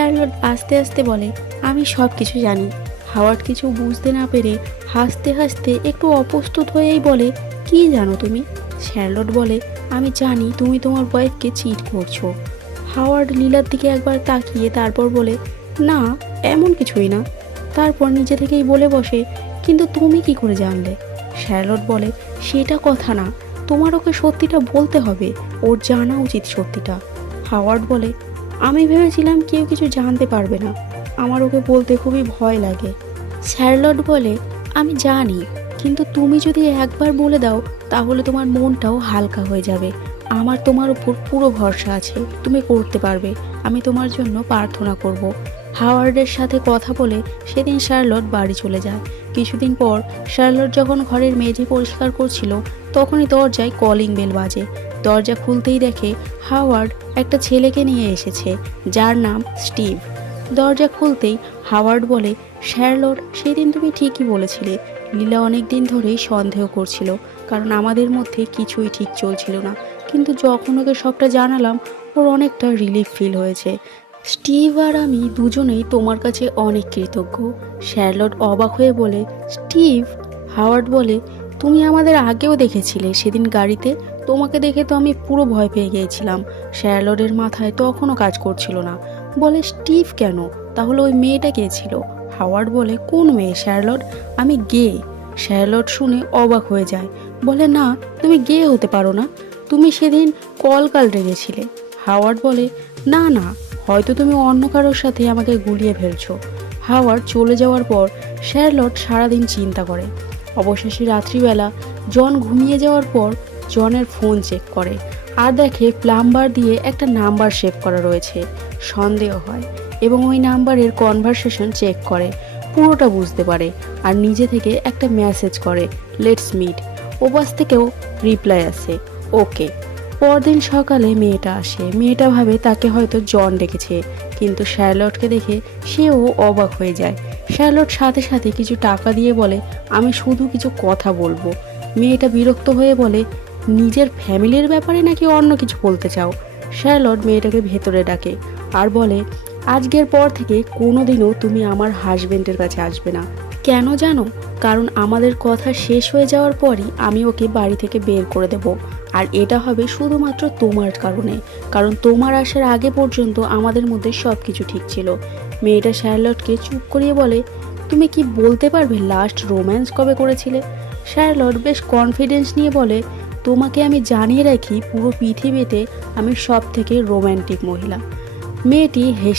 Charlotte আস্তে আস্তে বলে, আমি সব কিছু জানি। হাওয়ার্ড কিছু বুঝতে না পেরে হাসতে হাসতে একটু অপ্রস্তুত হয়েই বলে, কি জানো তুমি? শার্লট বলে, আমি জানি তুমি তোমার ওয়াইফকে চিট করছো। হাওয়ার্ড লীলার দিকে একবার তাকিয়ে তারপর বলে, না, এমন কিছুই না। তারপর নিজে থেকেই বলে বসে, কিন্তু তুমি কি করে জানলে? শার্লট বলে, সেটা কথা না, তোমার ওকে সত্যিটা বলতে হবে, ওর জানা উচিত সত্যিটা। হাওয়ার্ড বলে, আমি ভেবেছিলাম কেউ কিছু জানতে পারবে না, আমার ওকে বলতে খুবই ভয় লাগে। শার্লট বলে, আমি জানি, কিন্তু তুমি যদি একবার বলে দাও তাহলে তোমার মনটাও হালকা হয়ে যাবে। আমার তোমার উপর পুরো ভরসা আছে, তুমি করতে পারবে, আমি তোমার জন্য প্রার্থনা করব। হাওয়ার্ডের সাথে কথা বলে সেদিন শার্লট বাড়ি চলে যায়। কিছুদিন পর শার্লট যখন ঘরের মেঝে পরিষ্কার করছিল তখনই দরজায় কলিং বেল বাজে। দরজা খুলতেই দেখে হাওয়ার্ড একটা ছেলেকে নিয়ে এসেছে, যার নাম স্টিভ। দরজা খুলতেই হাওয়ার্ড বলে, শার্লট, সেদিন তুমি ঠিকই বলেছিলে। লীলা অনেক দিন ধরেই সন্দেহ করছিল, কারণ আমাদের মধ্যে কিছুই ঠিক চলছিল না, কিন্তু যখন ওকে সবটা জানালাম ওর অনেকটা রিলিফ ফিল হয়েছে। স্টিভ আর আমি দুজনেই তোমার কাছে অনেক কৃতজ্ঞ। শার্লট অবাক হয়ে বলে, স্টিভ? হাওয়ার্ড বলে, তুমি আমাদের আগেও দেখেছিলে সেদিন গাড়িতে, তোমাকে দেখে তো আমি পুরো ভয় পেয়ে গিয়েছিলাম। শার্লটের মাথায় তখনও কাজ করছিল না। বলে, স্টিভ কেন? তাহলে ওই মেয়েটা কে ছিল? হাওয়ার্ড বলে, কোন মেয়ে শার্লট? আমি গে। শার্লট শুনে অবাক হয়ে যায়, বলে, না, তুমি গে হতে পারো না, তুমি সেদিন কলকাল রেগেছিলে। হাওয়ার্ড বলে, না না, হয়তো তুমি অন্য কারোর সাথে আমাকে গুলিয়ে ফেলছো। হাওয়ার্ড চলে যাওয়ার পর শার্লট সারাদিন চিন্তা করে। অবশেষে রাত্রিবেলা জন ঘুমিয়ে যাওয়ার পর জনের ফোন চেক করে আর দেখে প্লাম্বার দিয়ে একটা নাম্বার সেভ করা রয়েছে। সন্দেহ হয় এবং ওই নাম্বারের কনভারসেশন চেক করে, পুরোটা বুঝতে পারে আর নিজে থেকে একটা মেসেজ করে, লেটস মিট। ওপাশ থেকেও রিপ্লাই আসে, ওকে। পরদিন সকালে মেয়েটা আসে। মেয়েটা ভাবে তাকে হয়তো জন ডেকেছে, কিন্তু শার্লটকে দেখে সেও অবাক হয়ে যায়। শার্লট সাথে সাথে কিছু টাকা দিয়ে বলে, আমি শুধু কিছু কথা বলবো। মেয়েটা বিরক্ত হয়ে বলে, নিজের ফ্যামিলির ব্যাপারে নাকি অন্য কিছু বলতে চাও? শার্লট মেয়েটাকে ভেতরে ডাকে আর বলে, আজকের পর থেকে কোনোদিনও তুমি আমার হাজবেন্ডের কাছে আসবে না। কেন জানো? কারণ আমাদের কথা শেষ হয়ে যাওয়ার পরই আমি ওকে বাড়ি থেকে বের করে দেব, আর এটা হবে শুধুমাত্র তোমার কারণে, কারণ তোমার আসার আগে পর্যন্ত আমাদের মধ্যে সব কিছু ঠিক ছিল। মেয়েটা শার্লটকে চুপ করিয়ে বলে, তুমি কি বলতে পারবে লাস্ট রোম্যান্স কবে করেছিলে? শার্লট বেশ কনফিডেন্স নিয়ে বলে, তোমাকে আমি জানিয়ে রাখি, পুরো পৃথিবীতে আমি সব থেকে রোম্যান্টিক মহিলা। মেয়েটি হেসে